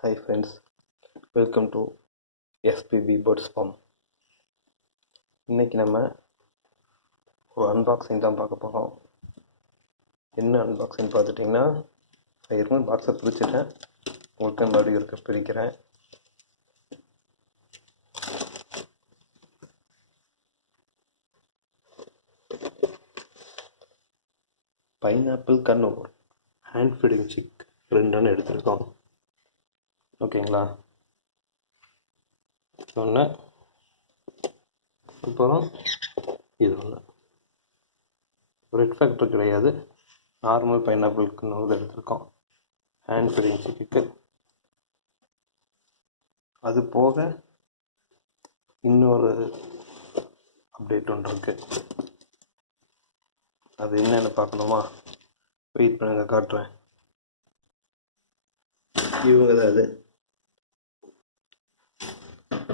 Hi friends, welcome to SPB Birds Farm. இன்னைக்கு நம்ம ஒரு அன்பாக்சிங் தான் பார்க்க போகிறோம். என்ன அன்பாக்சிங் பார்த்துட்டிங்கன்னா, நான் ஏற்கனவே பாக்ஸை பிரிச்சுட்டேன். உங்களுக்கு மறுபடியும் பிரிக்கிறேன். Pineapple Kannur hand feeding chick 2 எடுத்துருக்கோம். ஓகேங்களா? ஒன்று, அப்புறம் இது ஒன்று. ரெட் ஃபேக்டர் கிடையாது, நார்மல் பைனாப்பிளுக்கு இன்னொரு எடுத்திருக்கோம் ஹேண்ட் ஃபீடிங் சிக்கு. அது போக இன்னொரு அப்டேட் ஒன்று இருக்குது. அது என்னென்னு பார்க்கணுமா? வெயிட் பண்ணுங்க, காட்டுறேன். இவங்க தான் அது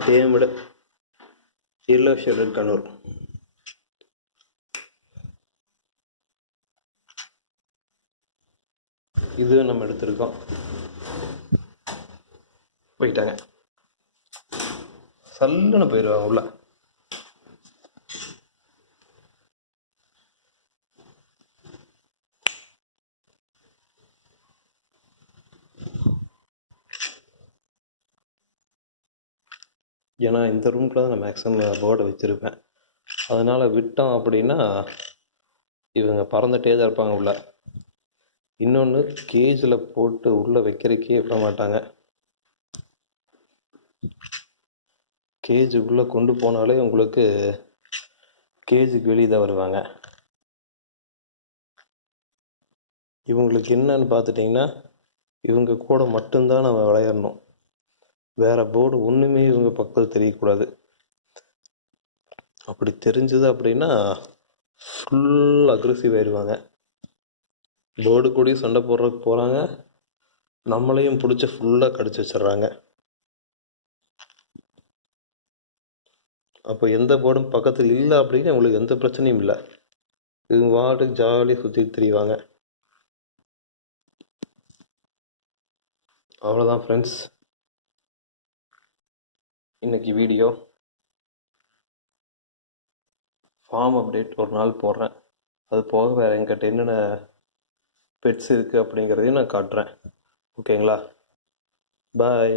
டேமோட எல்லோ ஷேடட் கன்னூர். இது நம்ம எடுத்திருக்கோம். போயிட்டாங்க, சல்லுன்னு போயிடுவாங்க உள்ள. ஏன்னா இந்த ரூம்குள்ள தான் நான் மேக்ஸிமம் பேர்டை வச்சுருப்பேன். அதனால் விட்டோம் அப்படின்னா இவங்க பறந்துகிட்டே தான் இருப்பாங்க உள்ள. இன்னொன்று, கேஜில் போட்டு உள்ளே வைக்கிறதுக்கே விட மாட்டாங்க. கேஜ் உள்ளே கொண்டு போனாலே உங்களுக்கு கேஜுக்கு வெளியே தான் வருவாங்க. இவங்களுக்கு என்னன்னு பார்த்துட்டிங்கன்னா, இவங்க கூட மட்டும்தான் நம்ம விளையாடணும். வேறு போர்டு ஒன்றுமே இவங்க பக்கத்தில் தெரியக்கூடாது. அப்படி தெரிஞ்சது அப்படின்னா ஃபுல் அக்ரெசிவ் ஆயிடுவாங்க. போர்டு கூடயும் சண்டை போடுறதுக்கு போகிறாங்க, நம்மளையும் பிடிச்சி ஃபுல்லாக கடிச்சு வச்சிடுறாங்க. அப்போ எந்த போர்டும் பக்கத்தில் இல்லை அப்படின்னு அவங்களுக்கு எந்த பிரச்சனையும் இல்லை. இவங்க வாட்டுக்கு ஜாலியாக சுற்றி திரிவாங்க. அவ்வளோதான் ஃப்ரெண்ட்ஸ், இன்னைக்கு வீடியோ. ஃபார்ம் அப்டேட் ஒரு நாள் போடுறேன். அது போக வேறு என்கிட்ட என்னென்ன பெட்ஸ் இருக்குது அப்படிங்கிறதையும் நான் காட்டுறேன். ஓகேங்களா? பாய்.